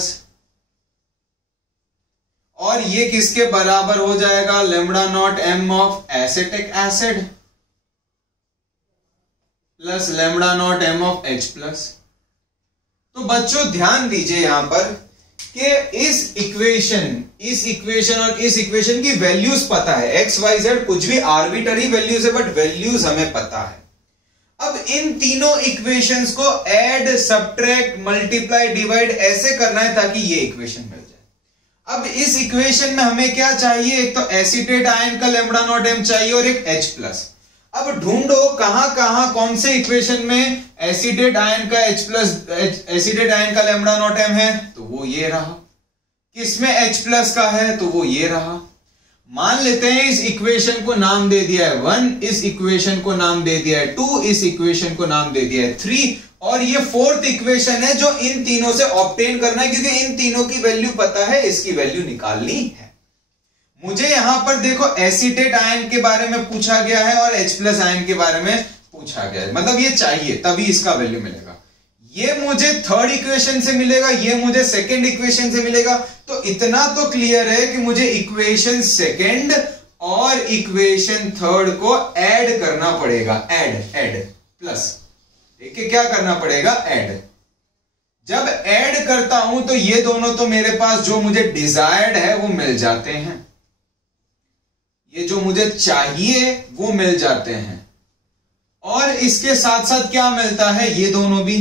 और ये किसके बराबर हो जाएगा, lambda not M of acetic acid plus lambda not M of H+। तो बच्चों ध्यान दीजिए यहां पर कि इस इक्वेशन और इस इक्वेशन की वैल्यूज पता है, एक्स वाई जेड कुछ भी आर्बिटरी वैल्यूज है, बट वैल्यूज हमें पता है। अब इन तीनों इक्वेशंस को ऐड, सब्ट्रैक्ट, मल्टीप्लाई, डिवाइड ऐसे करना है ताकि ये इक्वेशन मिल जाए। अब इस इक्वेशन में हमें क्या चाहिए, एक तो एसीटेट आयन का लैम्बडा नॉट एम चाहिए और एक H+। अब ढूंढो कहां कौन से इक्वेशन में एसीटेट आयन का एसीटेट आयन का लैम्बडा नॉट एम है, तो वो ये रहा। किसमें H+ का है, तो वो ये रहा। मान लेते हैं इस इक्वेशन को नाम दे दिया है 1, इस इक्वेशन को नाम दे दिया है 2, इस इक्वेशन को नाम दे दिया है 3, और ये 4th इक्वेशन है जो इन तीनों से ऑब्टेन करना है, क्योंकि इन तीनों की वैल्यू पता है, इसकी वैल्यू निकालनी है। मुझे यहां पर देखो एसीटेट आयन के बारे में पूछा गया है और H+ आयन के बारे में पूछा गया है, मतलब ये चाहिए तभी इसका वैल्यू मिलेगा। ये मुझे 3rd इक्वेशन से मिलेगा, ये मुझे 2nd इक्वेशन से मिलेगा। तो इतना तो क्लियर है कि मुझे इक्वेशन 2nd और इक्वेशन 3rd को ऐड करना पड़ेगा। ऐड प्लस, ठीक है, क्या करना पड़ेगा, ऐड। जब ऐड करता हूं तो ये दोनों तो मेरे पास जो मुझे डिजायर्ड है वो मिल जाते हैं, ये जो मुझे चाहिए वो मिल जाते हैं, और इसके साथ साथ क्या मिलता है, ये दोनों भी।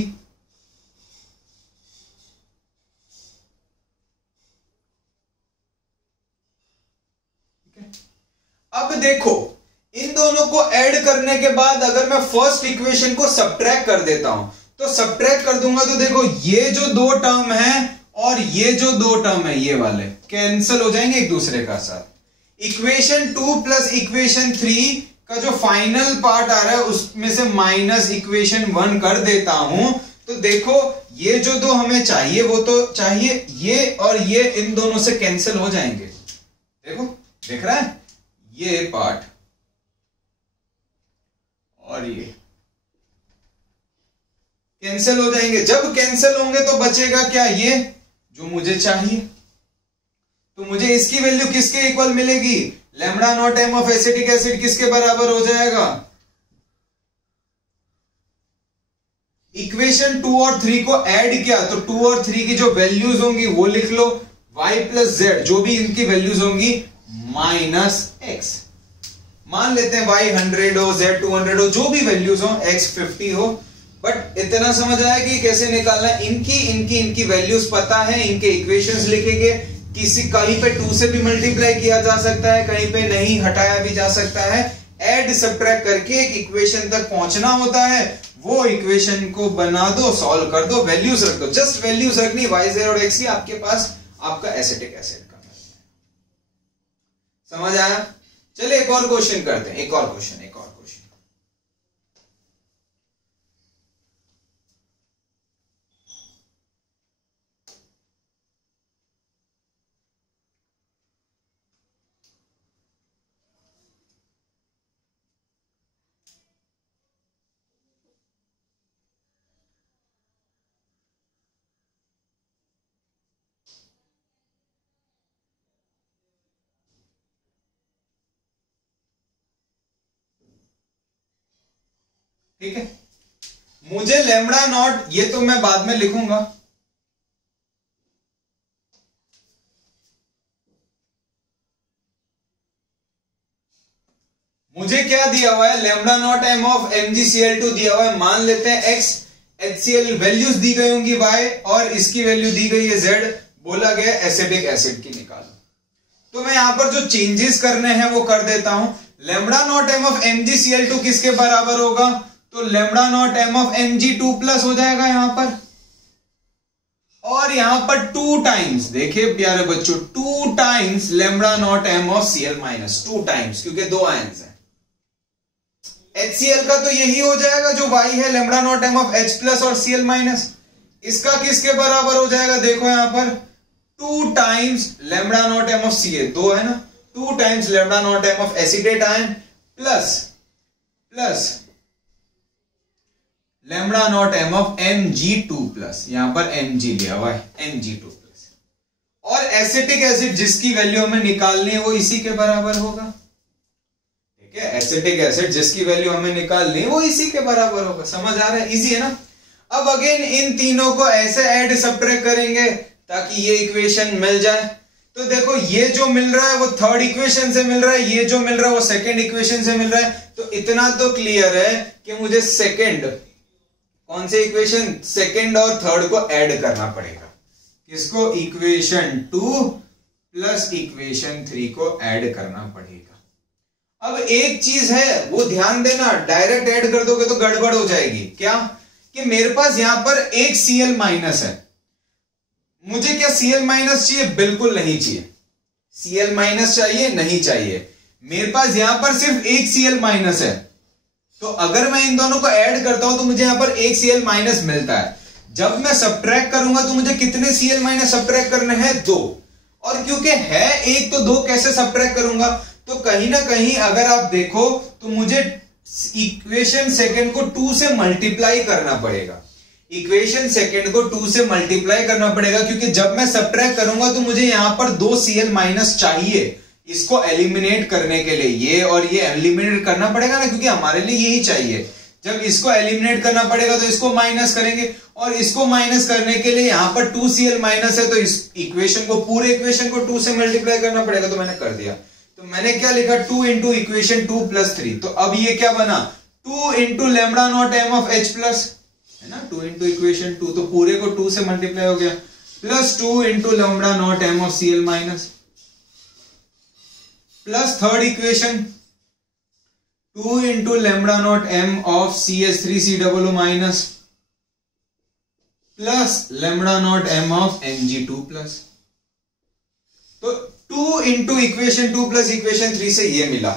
अब देखो इन दोनों को ऐड करने के बाद अगर मैं फर्स्ट इक्वेशन को सब्ट्रैक्ट कर देता हूं, तो सब्ट्रैक्ट कर दूंगा तो देखो ये जो दो टर्म है और ये जो दो टर्म है ये वाले कैंसिल हो जाएंगे एक दूसरे का साथ। इक्वेशन 2 प्लस इक्वेशन 3 का जो फाइनल पार्ट आ रहा है उसमें से माइनस इक्वेशन 1 कर देता हूं, तो देखो ये जो दो हमें चाहिए वो तो चाहिए, ये और ये इन दोनों से कैंसिल हो जाएंगे। देखो देख रहा है, ये पार्ट और ये कैंसिल हो जाएंगे। जब कैंसिल होंगे तो बचेगा क्या, ये जो मुझे चाहिए। तो मुझे इसकी वैल्यू किसके इक्वल मिलेगी, lambda not M of acetic acid किसके बराबर हो जाएगा, इक्वेशन 2 और 3 को ऐड किया तो 2 और 3 की जो वैल्यूज होंगी वो लिख लो, y प्लस जेड जो भी इनकी वैल्यूज होंगी माइनस x। मान लेते हैं y 100 हो, z 200 हो, जो भी वैल्यूज हो, x 50 हो। बट इतना समझ आया कि कैसे निकालना है, इनकी वैल्यूज पता है, इनके इक्वेशंस लिखेंगे। किसी कहीं पे 2 से भी मल्टीप्लाई किया जा सकता है, कहीं पे नहीं हटाया भी जा सकता है। ऐड सब्ट्रैक्ट करके एक इक्वेशन तक पहुंचना होता है, वो इक्वेशन को बना दो, सॉल्व कर दो, वैल्यूज रख दो, जस्ट वैल्यूज रखनी y z और x की, आपके पास आपका एसिटिक एसिड का। समझ आया? चलिए एक और क्वेश्चन करते हैं, एक और क्वेश्चन। ठीक है, मुझे लैम्बडा नॉट, ये तो मैं बाद में लिखूंगा, मुझे क्या दिया हुआ है, lambda not M of MgCl2 दिया हुआ है। मान लेते हैं x HCl वैल्यूज दी गई होंगी y और इसकी वैल्यू दी गई है z, बोला गया एसिटिक एसिड की निकालो। तो मैं यहां पर जो चेंजेस करने हैं वो कर देता हूं। Lambda naught M of MgCl2 किसके बराबर होगा, तो lambda not M of Mg2 plus हो जाएगा यहां पर, और यहां पर 2 टाइम्स, देखिए प्यारे बच्चों, 2 times lambda not M of Cl minus, 2 times, क्योंकि 2 आयंस हैं। HCl का तो यही हो जाएगा जो y है, lambda not M of H plus और Cl माइनस। इसका किसके बराबर हो जाएगा, देखो यहां पर 2 times lambda not M of Ca, 2 है ना, 2 times lambda not M of acetate ion plus lambda not M of Mg2 plus, यहां पर Mg लिया हुआ है Mg2 प्लस, और एसिटिक एसिड जिसकी वैल्यू हमें निकालनी है वो इसी के बराबर होगा। ठीक है, एसिटिक एसिड जिसकी वैल्यू हमें निकालनी है वो इसी के बराबर होगा। समझ आ रहा है? इजी है ना। अब अगेन इन तीनों को ऐसे ऐड सब्ट्रैक्ट करेंगे ताकि ये इक्वेशन मिल जाए। तो देखो ये जो मिल रहा है वो थर्ड इक्वेशन से मिल रहा है, ये जो मिल रहा है वो सेकंड इक्वेशन से मिल रहा है। तो इतना तो क्लियर है कि मुझे सेकंड, कौन से इक्वेशन, सेकंड और थर्ड को ऐड करना पड़ेगा। किसको? इक्वेशन 2 प्लस इक्वेशन 3 को ऐड करना पड़ेगा। अब एक चीज है वो ध्यान देना, डायरेक्ट ऐड कर दोगे तो गड़बड़ हो जाएगी। क्या? कि मेरे पास यहां पर एक Cl माइनस है, मुझे क्या Cl माइनस चाहिए? बिल्कुल नहीं चाहिए। Cl माइनस चाहिए? नहीं चाहिए। मेरे पास यहां पर सिर्फ एक Cl माइनस है, तो अगर मैं इन दोनों को ऐड करता हूं तो मुझे यहां पर एक Cl माइनस मिलता है। जब मैं सब्ट्रैक्ट करूंगा तो मुझे कितने Cl माइनस सब्ट्रैक्ट करने हैं? 2। और क्योंकि है एक तो 2 कैसे सब्ट्रैक्ट करूंगा? तो कहीं ना कहीं अगर आप देखो तो मुझे इक्वेशन सेकंड को 2 से मल्टीप्लाई करना पड़ेगा। इक्वेशन सेकंड को 2 से मल्टीप्लाई करना पड़ेगा, क्योंकि जब मैं सब्ट्रैक्ट करूंगा तो मुझे यहां पर 2 Cl माइनस चाहिए इसको एलिमिनेट करने के लिए। ये और ये एलिमिनेट करना पड़ेगा ना, क्योंकि हमारे लिए यही चाहिए। जब इसको एलिमिनेट करना पड़ेगा तो इसको माइनस करेंगे, और इसको माइनस करने के लिए यहां पर 2 Cl माइनस है, तो इस इक्वेशन को, पूरे इक्वेशन को 2 से मल्टीप्लाई करना पड़ेगा। तो मैंने कर दिया। तो मैंने क्या लिखा? 2 इंटू इक्वेशन 2 प्लस 3। तो अब ये क्या बना? 2 into lambda not M of H plus, है ना, 2 इंटू इक्वेशन 2, तो पूरे को 2 से मल्टीप्लाई हो गया, plus 2 into lambda not M of Cl minus, plus third equation 2 into lambda not M of CH3COO minus, plus lambda not M of Mg2 plus. तो 2 इंटू इक्वेशन 2 प्लस इक्वेशन 3 से ये मिला।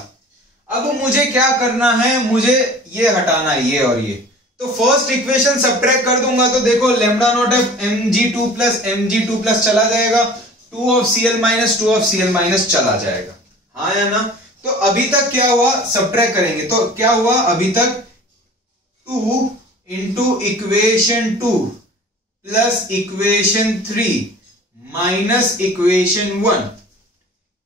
अब मुझे क्या करना है? मुझे ये हटाना है, ये और ये। तो फर्स्ट इक्वेशन सब्ट्रैक्ट कर दूंगा तो देखो lambda naught of Mg2 plus Mg2 plus चला जाएगा, 2 of Cl minus 2 of Cl minus चला जाएगा। हाँ या ना? तो अभी तक क्या हुआ? सब्ट्रैक्ट करेंगे तो क्या हुआ? अभी तक 2 into equation 2 plus equation 3 minus equation 1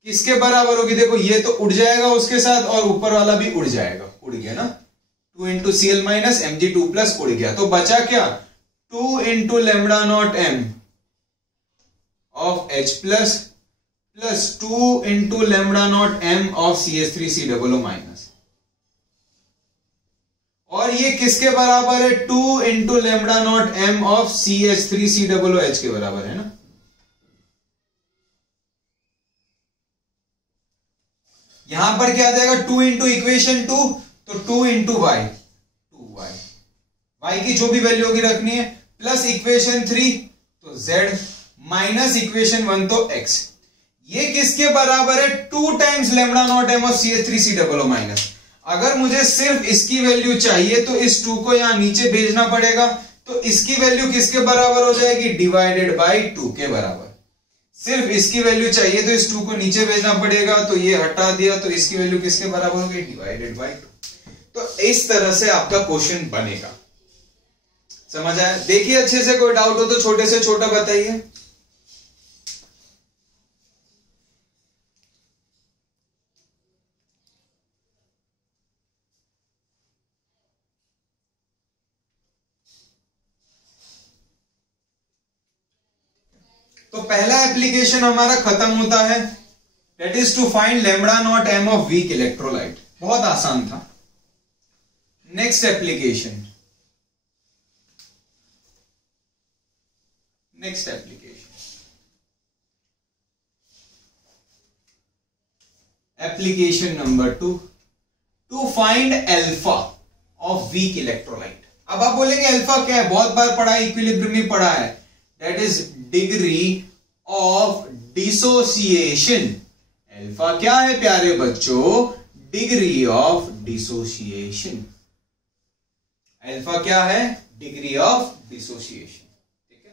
किसके बराबर होगी? देखो ये तो उड़ जाएगा उसके साथ, और ऊपर वाला भी उड़ जाएगा, उड़ गया ना। 2 into Cl minus Mg2 plus उड़ गया, तो बचा क्या? 2 into lambda not M of H plus, plus 2 into lambda not M of CH3COO minus. और ये किसके बराबर है? 2 into lambda not M of CH3COOH के बराबर है ना। यहां पर क्या आ जाएगा? 2 इंटू इक्वेशन 2, तो 2 इंटू वाई, 2y, y की जो भी वैल्यू होगी रखनी है, प्लस इक्वेशन 3 तो z, माइनस इक्वेशन 1 तो x। ये किसके बराबर है? 2 times lambda not M of CH3COO minus. अगर मुझे सिर्फ इसकी वैल्यू चाहिए तो इस 2 को यहां नीचे भेजना पड़ेगा, तो इसकी वैल्यू किसके बराबर हो जाएगी? डिवाइडेड बाई 2 के बराबर। सिर्फ इसकी वैल्यू चाहिए तो इस 2 को नीचे भेजना पड़ेगा, तो ये हटा दिया, तो इसकी वैल्यू किसके बराबर होगी? Divided by 2। तो इस तरह से आपका क्वेश्चन बनेगा। समझ आया? देखिए अच्छे से, कोई डाउट हो तो छोटे से छोटा बताइए। तो पहला एप्लीकेशन हमारा खत्म होता है, that is to find lambda not M of weak electrolyte. बहुत आसान था। Next application, application number 2, to find alpha of weak electrolyte. अब आप बोलेंगे अल्फा क्या है? बहुत बार पढ़ा है, इक्विलिब्रियम में पढ़ा है, that is degree of dissociation. Alpha क्या है प्यारे बच्चों? Degree of dissociation. अल्फा क्या है? Degree of dissociation. ठीक है,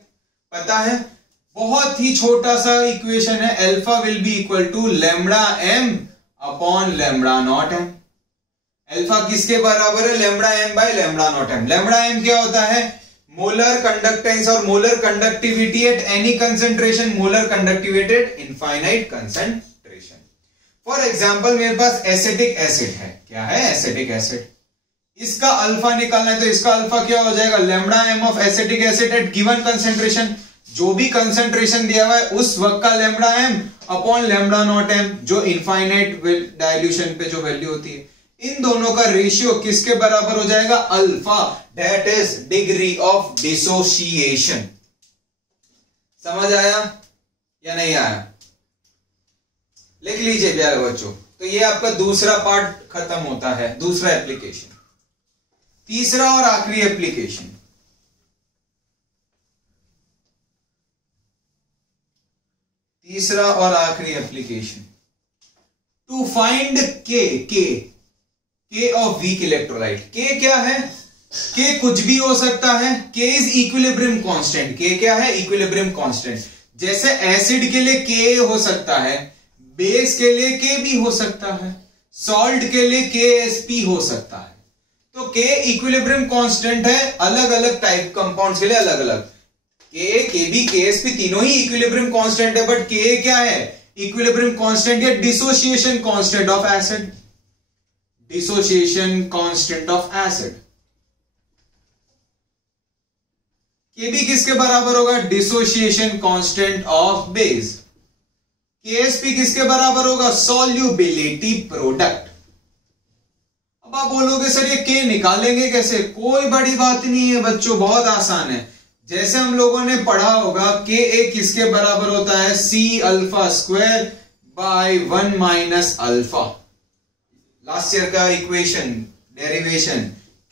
पता है, बहुत ही छोटा सा इक्वेशन है, alpha will be equal to lambda M upon lambda not M. Alpha किसके बराबर है? Lambda M by lambda not M. Lambda M क्या होता है? मोलर कंडक्टेंस और molar conductivity at any concentration, molar conductivity at infinite concentration. For example मेरे पास एसिटिक एसिड है। क्या है? Acetic acid. इसका अल्फा निकालना है तो इसका अल्फा क्या हो जाएगा? Lambda M of acetic acid at given concentration, जो भी कंसेंट्रेशन दिया हुआ है उस वक्त का lambda M upon lambda not M, जो इनफाइनाइट डाइल्यूशन पे जो वैल्यू होती है। इन दोनों का रेशियो किसके बराबर हो जाएगा? Alpha, that is degree of dissociation. समझ आया या नहीं आया? लिख लीजिए प्यारे बच्चों। तो ये आपका दूसरा पार्ट खत्म होता है, दूसरा एप्लीकेशन। तीसरा और आखिरी एप्लीकेशन, तीसरा और आखिरी एप्लीकेशन, टू फाइंड के ऑफ वीक इलेक्ट्रोलाइट। के क्या है? के कुछ भी हो सकता है। के इज इक्विलिब्रियम कांस्टेंट। के क्या है? Equilibrium constant. जैसे एसिड के लिए के हो सकता है, बेस के लिए के भी हो सकता है, सॉल्ट के लिए KSP हो सकता है। तो के इक्विलिब्रियम कांस्टेंट है, अलग अलग टाइप कंपाउंड्स के लिए अलग अलग। केबी KSP तीनों ही इक्विलिब्रियम कांस्टेंट है, बट के क्या है? इक्विलिब्रियम कांस्टेंट या dissociation constant of acid. Dissociation constant of acid. Kb किसके बराबर होगा? Dissociation constant of base. KSP किसके बराबर होगा? Solubility product. अब आप बोलोगे सर ये के निकालेंगे कैसे? कोई बड़ी बात नहीं है बच्चों, बहुत आसान है। जैसे हम लोगों ने पढ़ा होगा के ए किसके बराबर होता है? C alpha square by 1 minus alpha. Last year का equation derivation,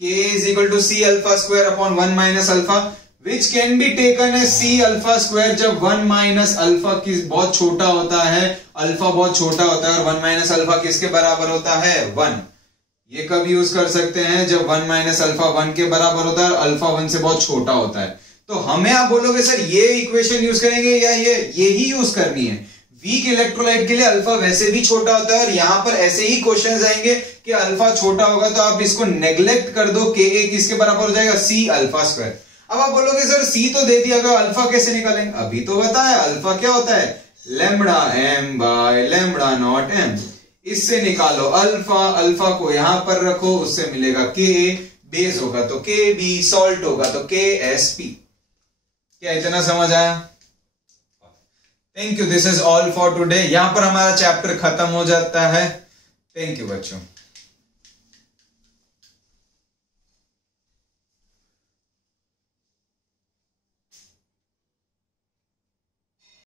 K is equal to C alpha square upon 1 minus alpha, which can be taken है C अल्फा स्क्वायर जब 1 माइनस अल्फा किस बहुत छोटा होता है, अल्फा बहुत छोटा होता है, और 1 माइनस अल्फा किसके बराबर होता है? 1। ये कब यूज कर सकते हैं? जब 1 माइनस अल्फा 1 के बराबर होता है और अल्फा 1 से बहुत छोटा होता है। तो हमें आप बोलोगे सर ये इक्वेशन यूज करेंगे या ये ही यूज करनी है? वीक इलेक्ट्रोलाइट के लिए अल्फा वैसे भी छोटा होता है, और यहां पर ऐसे ही क्वेश्चंस आएंगे कि अल्फा छोटा होगा तो आप इसको नेग्लेक्ट कर दो। के ए किसके बराबर हो जाएगा? C alpha square. अब आप बोलोगे सर C तो दे दिया गया, अल्फा कैसे निकालेंगे? अभी तो बताया अल्फा क्या होता है? Lambda M by lambda not M. इससे निकालो अल्फा, अल्फा को यहां पर रखो, उससे मिलेगा के, बेस होगा तो के बी, सॉल्ट होगा तो KSP। क्या इतना समझ आया? Thank you, this is all for today. यहां पर हमारा चैप्टर खत्म हो जाता है। थैंक यू बच्चों।